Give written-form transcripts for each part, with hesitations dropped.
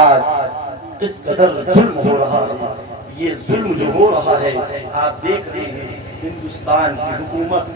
آج کس قدر ظلم ہو رہا ہے. یہ ظلم جو ہو رہا ہے آپ دیکھ رہے ہیں ہندوستان کی حکومت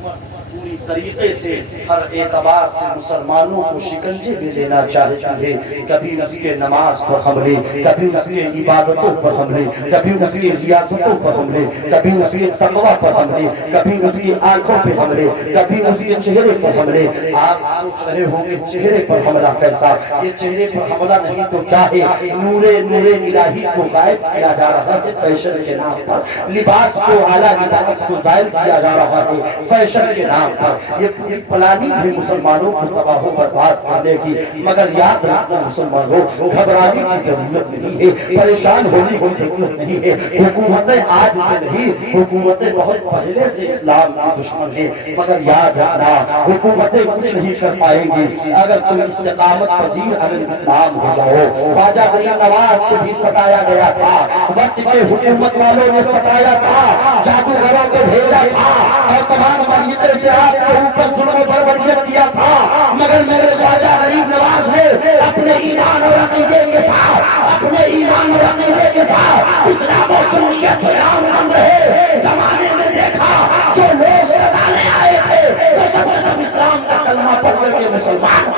پوری طریقے سے ہر اعتبار سے مسلمانوں کو شکنجے میں لینا چاہتی ہے. کبھی اس کے نماز پر حملے, کبھی اس کے عبادتوں پر حملے, کبھی اس کے ریاستوں پر حملے, کبھی اس کے تقوی پر حملے, کبھی اس کی آنکھوں پہ حملے, کبھی اس کے چہرے پر حملے. آپ سوچ رہے ہوں گے چہرے پر حملہ کیسا؟ یہ چہرے پر حملہ نہیں تو کیا ہے, نور الہی کو غائب کیا جا رہا ہے فیشن کے نام پر, لباس کو اعلیٰ لباس کو زائل کیا جا رہا ہے فیشن کے نام پر. یہ پوری پلاننگ ہے مسلمانوں کو تباہ و برباد کرنے کی. مگر یاد رکھو مسلمانوں, گھبرانے کی ضرورت نہیں ہے, پریشان ہونے کی ضرورت نہیں ہے. حکومتیں آج سے نہیں, حکومتیں بہت پہلے سے اسلام کی دشمن ہیں. مگر یاد رکھنا حکومتیں کچھ نہیں کر پائیں گی اگر تم استقامت پذیر اگر اسلام ہو جاؤ. خواجہ غریب نواز کو بھی ستایا گیا تھا, وقت کے حکومت والوں نے ستایا تھا, جادوگروں کو بھیجا تھا اور تمام طریقے سے آپ کے اوپر ظلم و بربریت کیا تھا. مگر میرے خواجہ غریب نواز نے اپنے ایمان اور عقیدے کے ساتھ, اپنے ایمان اور عقیدے کے ساتھ اسلام و سنیت قیام ہم رہے. زمانے میں دیکھا جو لوگ ستانے آئے تھے وہ سب اسلام کا کلمہ پڑھ کر کے مسلمان.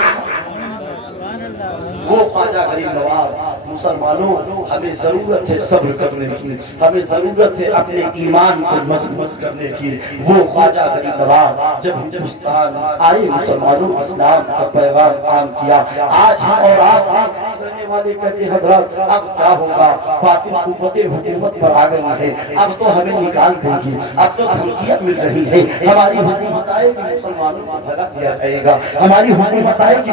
وہ خواجہ غریب نواز. مسلمانوں ہمیں ضرورت ہے صبر کرنے کی, ہمیں ضرورت ہے اپنے ایمان کو مضبوط کرنے کی. وہ خواجہ غریب نواز جب ہندوستان آئے مسلمانوں اسلام کا پیغام عام کیا. آج ہم اور آپ سننے والے کہتے ہیں حضرات اب کیا ہوگا, باطل قوت حکومت پر آ گئی ہے, اب تو ہمیں نکال دے گی, اب تو دھمکیاں مل رہی ہے. ہماری حکومت آئے گی مسلمانوں کو بھگا دیا جائے گا, ہماری حکومت آئے گی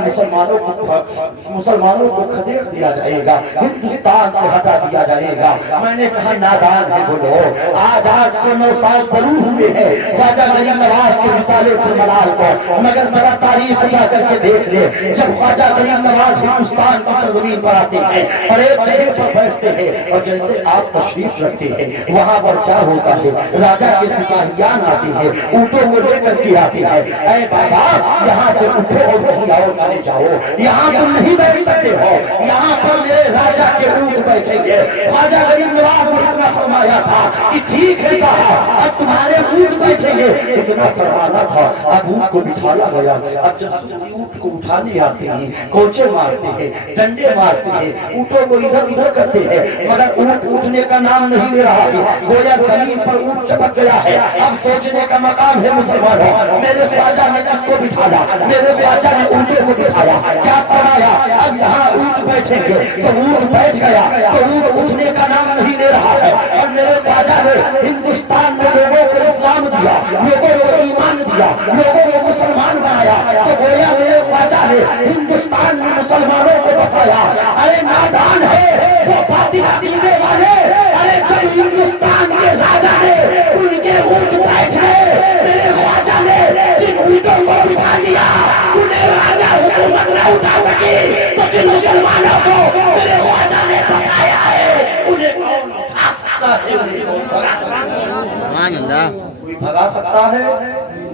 مسلمانوں کو کھدیڑ دیا جائے گا, ہندوستان سے ہٹا دیا جائے گا. میں نے کہا نادان ہے وہ لوگ. آج 809 سال ضرور ہوئے ہیں خواجہ غریب نواز کے رسالے پر ملال کو, مگر ذرا تاریخ اٹھا کر کے دیکھ لے. جب خواجہ غریب نواز ہندوستان کی سرزمین پر آتے ہیں اور ایک جگہ پر بیٹھتے ہیں اور جیسے آپ تشریف رکھتے ہیں وہاں پر کیا ہوتا ہے, راجا کے سپاہیان آتے ہیں, اونٹوں کو لے کر کے آتے ہیں. اے بابا یہاں سے اٹھو اور کہیں اور چلے جاؤ, یہاں تم نہیں بیٹھ سکتے ہو, یہاں پر میرے راجا کے اونٹ بیٹھیں گے. خواجہ غریب نواز نے اتنا فرمایا تھا کہ ٹھیک ہے صاحب اب تمہارے اونٹ بیٹھیں گے, اتنا فرمانا تھا. اب اونٹ کو بٹھایا گیا. اب جب اونٹ کو اٹھانے آتے ہیں کوچے مارتے ہیں, ڈنڈے مارتے ہیں, اونٹوں کو ادھر ادھر کرتے ہیں, مگر اونٹ اٹھنے کا نام نہیں لے رہا ہے. گویا زمین پر اونٹ چپک گیا ہے. اب سوچنے کا مقام ہے مسلمانوں, میرے خواجہ نے کس کو بٹھایا, میرے خواجہ نے اونٹوں کو بٹھایا. کیا فرمایا, اب یہاں اونٹ بیٹھیں گے تو اونٹ بیٹھ گیا تو اونٹ اٹھنے کا نام نہیں لے رہا ہے. اور میرے خواجہ نے ہندوستان میں لوگوں کو اسلام دیا, لوگوں کو ایمان دیا, لوگوں کو مسلمان بنایا. تو گویا میرے خواجہ نے ہندوستان میں مسلمانوں کو بسایا. ارے نادان ہے وہ باطل عقیدے والے. ارے جب ہندوستان کے راجا نے ان کے اونٹ بیٹھ گئے, میرے خواجہ نے جن اونٹوں کو بٹھا دیا انہیں راجا حکومت نہ اٹھا سکی, تو جن مسلمانوں کو میرے خواجہ نے بسایا ہے انہیں کون اٹھا سکتا ہے, انہیں کون بھگا سکتا ہے؟ کوئی بھگا سکتا ہے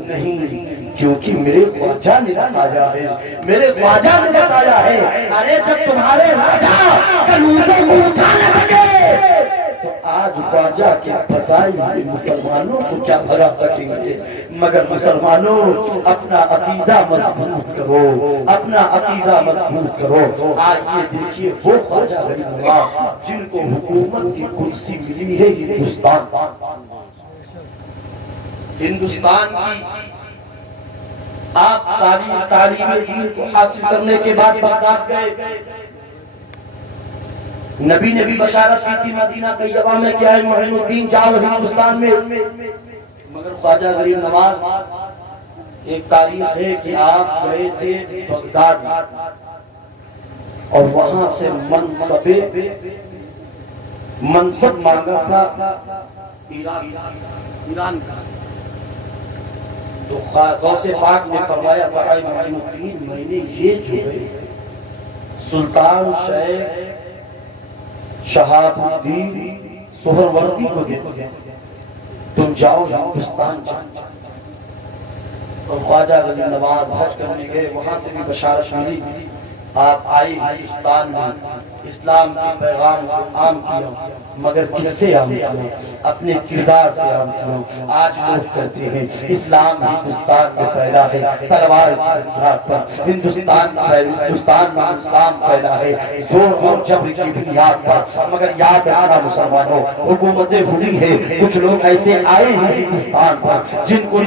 نہیں, کیونکہ میرے خواجہ نے بسایا ہے, میرے خواجہ نے بسایا ہے. ارے جب تمہارے راجا اونٹوں کو اٹھا نہ سکے تو آج خواجہ کے بسائی ہوئے مسلمانوں کو کیا بھگا سکیں گے. مگر مسلمانوں اپنا عقیدہ مضبوط کرو, اپنا عقیدہ مضبوط کرو. آئیے دیکھیے وہ خواجہ غریب نواز جن کو حکومت کی کرسی ملی ہے ہندوستان کی. آپ تعلیم دین کو حاصل کرنے کے بعد بغداد گئے, نبی نے بھی بشارت کی تھی مدینہ طیبہ میں کیا ہے معین الدین جاؤ ہندوستان میں. مگر خواجہ غریب نواز ایک تاریخ ہے کہ آپ گئے تھے بغداد اور وہاں سے منصب مانگا تھا ایران کا. تو غوث پاک نے فرمایا تھا اے معین الدین میں نے یہ جو ہے سلطان شہاب الدین سہروردی کو دے دیا, تم جاؤ ہندوستان جاؤ. اور خواجہ غریب نواز حج کرنے گئے, وہاں سے بھی بشارت ملی. آپ آئے ہندوستان میں اسلام کے پیغام کو عام کیا مگر کس سے عام کیا؟ اپنے کردار سے عام کیا۔ آج لوگ کہتے ہیں اسلام ہندوستان میں پھیلا ہے تلوار کی بنیاد پر، ہندوستان میں اسلام پھیلا ہے زور اور جبر کی بنیاد پر، مگر یاد رکھنا مسلمانوں، حکومتیں ہوئی ہے، کچھ لوگ ایسے آئے ہیں ہندوستان پر جن کو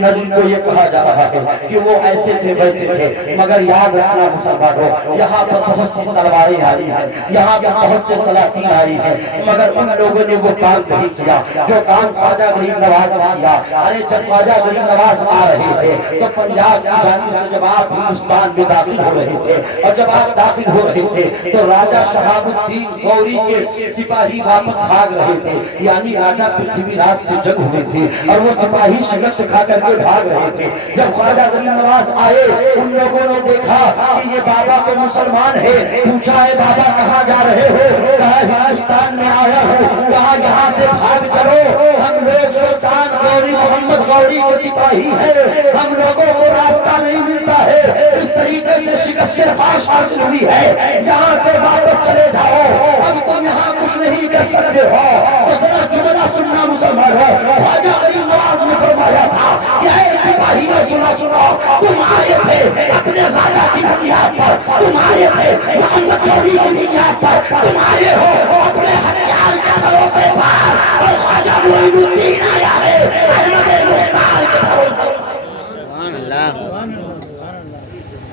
یہ کہا جا رہا ہے کہ وہ ایسے تھے ویسے تھے، مگر یاد رکھنا مسلمانوں، یہاں پر بہت سی تلواریں آئی ہیں، یہاں پر بہت سے سلاطین آئی ہیں، مگر ان لوگوں نے وہ کام نہیں کیا جو کام خواجہ غریب نواز نے کیا۔ ارے جب خواجہ غریب نواز آ رہے تھے تو پنجاب کی جانب سے جب آپ ہندوستان میں داخل ہو رہے تھے، اور جب آپ داخل ہو رہے تھے تو راجہ شہاب الدین غوری کے سپاہی واپس بھاگ رہے تھے، یعنی راجہ پرتھوی راج سے جنگ ہوئی تھی اور وہ سپاہی شکست کھا کر کے بھاگ رہے تھے۔ جب خواجہ غریب نواز آئے ان لوگوں نے دیکھا کہ یہ بابا تو مسلمان ہے، پوچھا ہے بابا کہاں جا رہے ہو؟ کہا ہندوستان میں آیا ہوں۔ کہا یہاں سے بھاگ چلو، ہم لوگ سلطان غوری محمد غوری کے سپاہی ہیں، ہم لوگوں کو راستہ نہیں ملتا ہے، اس طریقے سے شکست فاش حاصل ہوئی ہے، یہاں سے واپس چلے جاؤ، اب تم یہاں کچھ نہیں کر سکتے ہو۔ تو ذرا جملہ سننا مسلمان ہو، خواجہ غریب نواز نے فرمایا تھا کہ اے سپاہیوں سنو، تم آئے تھے اپنے راجہ کی بنیاد پر، تم آئے تھے محمد غوری کی بنیاد پر، تم آئے ہو اپنے ہتھیار کے بھروسے پر، اور خواجہ معین الدین آیا ہے احمد مختار کے بھروسے پر۔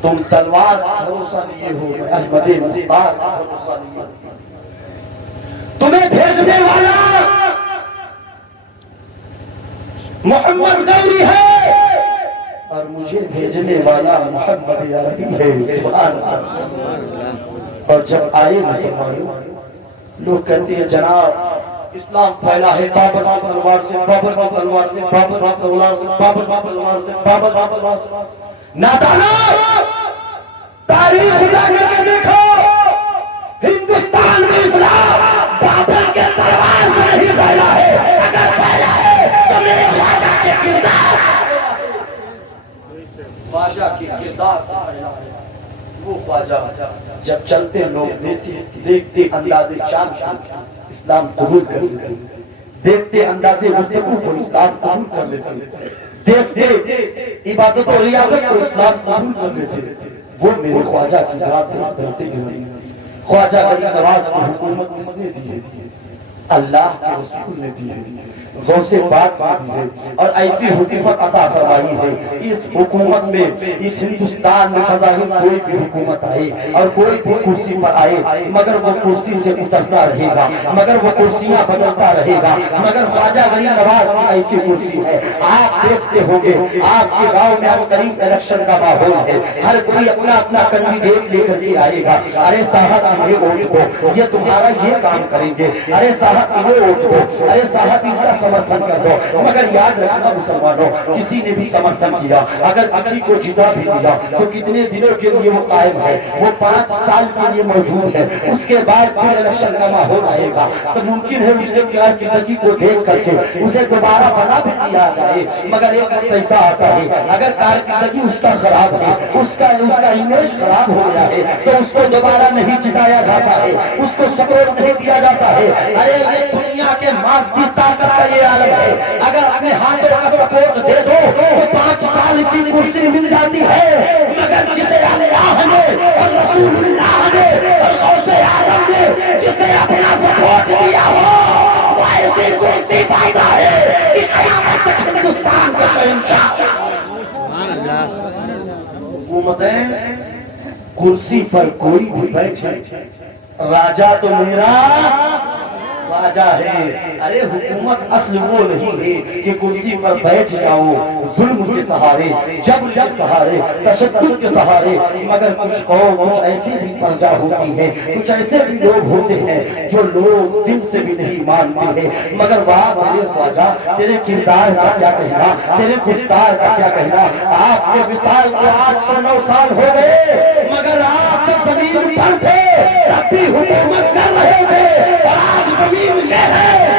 تم تلوار کا بھروسہ لیے ہو، احمد مختار کا بھروسہ لیے ہو۔ تمہیں بھیجنے والا محمد غوری ہے اور مجھے بھیجنے والا محمد عربی ہے، سبحان اللہ۔ اور جب آئے مسلمانوں، لوگ کہتے ہیں جناب اسلام پھیلا ہے بابر کی تلوار سے، بابر کی تلوار سے، بابر کی تلوار سے، بابر کی تلوار سے، بابر کی تلوار سے۔ نادانا، تاریخ اٹھا کر کے دیکھو، ہندوستان میں اسلام بابر کے تلوار سے نہیں پھیلا ہے، اگر پھیلا ہے تو میرے خواجہ کے کردار خواجہ کے کردار سے پھیلا ہے۔ وہ خواجہ جب چلتے لوگ دیکھتے انداز شان اسلام قبول کر لیتے، دیکھتے انداز گفتگو کو اسلام قبول کر لیتے، دیکھتے عبادت و ریاضت کو اسلام قبول کر لیتے۔ وہ میرے خواجہ کی ذات درتے گئے۔ خواجہ غریب نواز کی حکومت کس نے دی ہے؟ اللہ کے رسول نے دی ہے، غوث پاک نے دی ہے، اور ایسی حکومت عطا فرمائی ہے کہ اس حکومت میں اس ہندوستان میں بظاہر کوئی بھی حکومت آئے اور کوئی بھی کرسی پر آئے مگر وہ کرسی سے اترتا رہے گا، مگر وہ کرسیاں بدلتا رہے گا، مگر خواجہ غریب نواز کی ایسی کرسی ہے۔ آپ دیکھتے ہوں گے آپ کے گاؤں میں اب قریب الیکشن کا ماحول ہے، ہر کوئی اپنا اپنا کینڈیڈیٹ لے کر کے آئے گا، ارے صاحب انہیں ووٹ دو، یہ تمہارا یہ کام کریں گے، ارے صاحب انہیں ووٹ دو، ارے صاحب ان کا سمرتھن کر دو۔ مگر یاد رکھنا مسلمانوں، کسی نے بھی سمرتھن کیا، اگر کسی کو جتا بھی دیا تو کتنے دنوں کے لیے وہ قائم ہے، وہ 5 سال کے لیے موجود ہے، اس کے بعد پھر الیکشن کا ماحول آئے گا تو ممکن ہے اس کے کارکردگی کو دیکھ کر کے اسے دوبارہ بنا بھی دیا جائے، مگر ایک پیسہ آتا ہے، اگر کارکردگی اس کا خراب ہے، اس کا امیج خراب ہو گیا ہے تو اس کو دوبارہ نہیں جتایا جاتا ہے، اس کو سپورٹ نہیں دیا جاتا ہے۔ ارے یہ دنیا کے مادی طاقت کا یہ عالم ہے، اگر اپنے ہاتھوں کا سپورٹ دے دو تو 5 سال کی کرسی مل جاتی ہے، مگر جسے اللہ نے اور رسول اللہ نے اور غوث اعظم نے جسے اپنا سپورٹ دیا ہو وہ ایسی کرسی پاتا ہے کہ قیامت تک ہندوستان کا شہنشاہ۔ حکومتیں کرسی پر کوئی بھی بیٹھے، راجہ تو میرا خواجہ ہے۔ ارے حکومت اصل وہ نہیں ہے کہ کرسی پر بیٹھ جاؤ ظلم کے سہارے، جبر کے سہارے، تشدد کے سہارے، مگر کچھ قوم کچھ ایسی بھی پرجا ہوتی ہے، کچھ ایسے بھی لوگ ہوتے ہیں جو لوگ دل سے بھی نہیں مانتے ہیں، مگر واہ میرے خواجہ تیرے کردار کا کیا کہنا، تیرے گفتار کا کیا کہنا۔ آپ کے وصال کو 809 سال ہو گئے، مگر آپ جب زمین پر تھے تب بھی حکومت کر رہے تھے، اور آج زمین میں ہے